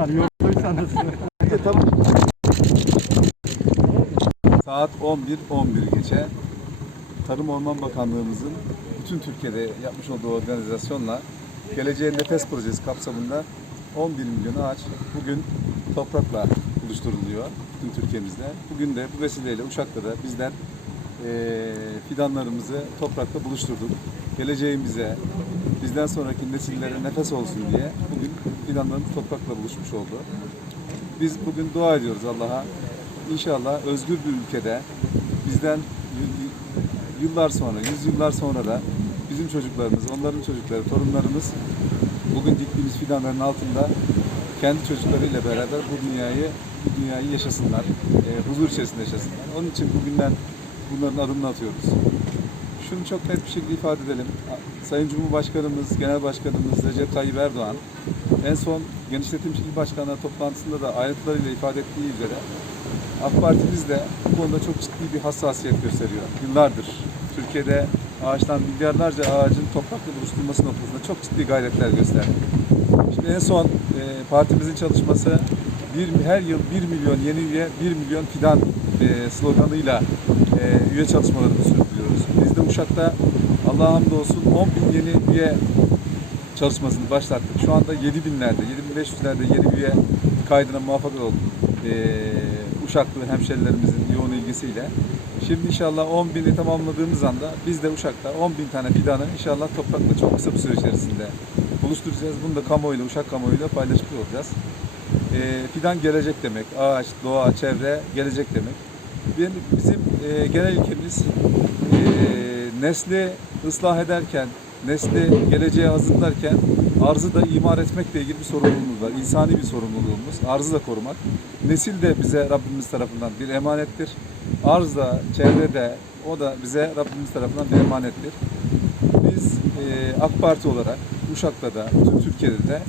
Yani yorduysanız. Saat 11.11 geçe Tarım Orman Bakanlığımızın bütün Türkiye'de yapmış olduğu organizasyonla Geleceğe Nefes Projesi kapsamında 11 milyon ağaç bugün toprakla buluşturuluyor bütün Türkiye'mizde. Bugün de bu vesileyle Uşak'ta da bizler eee, fidanlarımızı toprakla buluşturduk. Geleceğimize, bizden sonraki nesillere nefes olsun diye bugün fidanlarımız toprakla buluşmuş oldu. Biz bugün dua ediyoruz Allah'a. İnşallah özgür bir ülkede bizden yıllar sonra, yüzyıllar sonra da bizim çocuklarımız, onların çocukları, torunlarımız bugün diktiğimiz fidanların altında kendi çocuklarıyla beraber bu dünyayı bu dünyayı yaşasınlar, e, huzur içerisinde yaşasınlar. Onun için bugünden bunların adımını atıyoruz. Şunu çok net bir şekilde ifade edelim. Sayın Cumhurbaşkanımız, Genel Başkanımız Recep Tayyip Erdoğan en son genişletilmiş il başkanları toplantısında da ayrıntılarıyla ifade ettiği üzere AK Partimiz de bu konuda çok ciddi bir hassasiyet gösteriyor. Yıllardır Türkiye'de ağaçtan milyarlarca ağacın toprakla buluşturulması noktasında çok ciddi gayretler gösterdi. Şimdi en son e, partimizin çalışması bir, her yıl 1 milyon yeni üye, 1 milyon fidan e, sloganıyla e, üye çalışmalarını sürdürüyoruz. Biz de Uşak'ta Allah'a hamdolsun 10 bin yeni üye çalışmasını başlattık. Şu anda 7 binlerde, 7500'lerde yeni üye kaydına muvaffak olduk. Ee, Uşaklı hemşerilerimizin yoğun ilgisiyle. Şimdi inşallah 10 bini tamamladığımız anda biz de Uşak'ta 10 bin tane fidanı inşallah toprakla çok kısa bir süre içerisinde buluşturacağız. Bunu da kamuoyuyla, Uşak kamuoyuyla paylaşmış olacağız. Ee, fidan gelecek demek. Ağaç, doğa, çevre gelecek demek. Bizim e, genel ilkemiz e, nesli ıslah ederken, nesli geleceğe hazırlarken arzı da imar etmekle ilgili bir sorumluluğumuz var. İnsani bir sorumluluğumuz. Arzı da korumak. Nesil de bize Rabbimiz tarafından bir emanettir. Arz da, çevre de o da bize Rabbimiz tarafından bir emanettir. Biz e, AK Parti olarak Uşak'ta da, bütün Türkiye'de de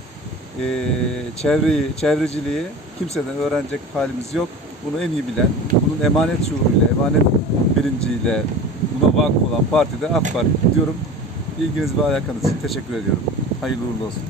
çevreyi, çevreciliği kimseden öğrenecek halimiz yok. Bunu en iyi bilen, bunun emanet şuuruyla, emanet bilinciyle buna vakıf olan parti de AK Parti diyorum. İlginiz ve alakanız için teşekkür ediyorum. Hayırlı uğurlu olsun.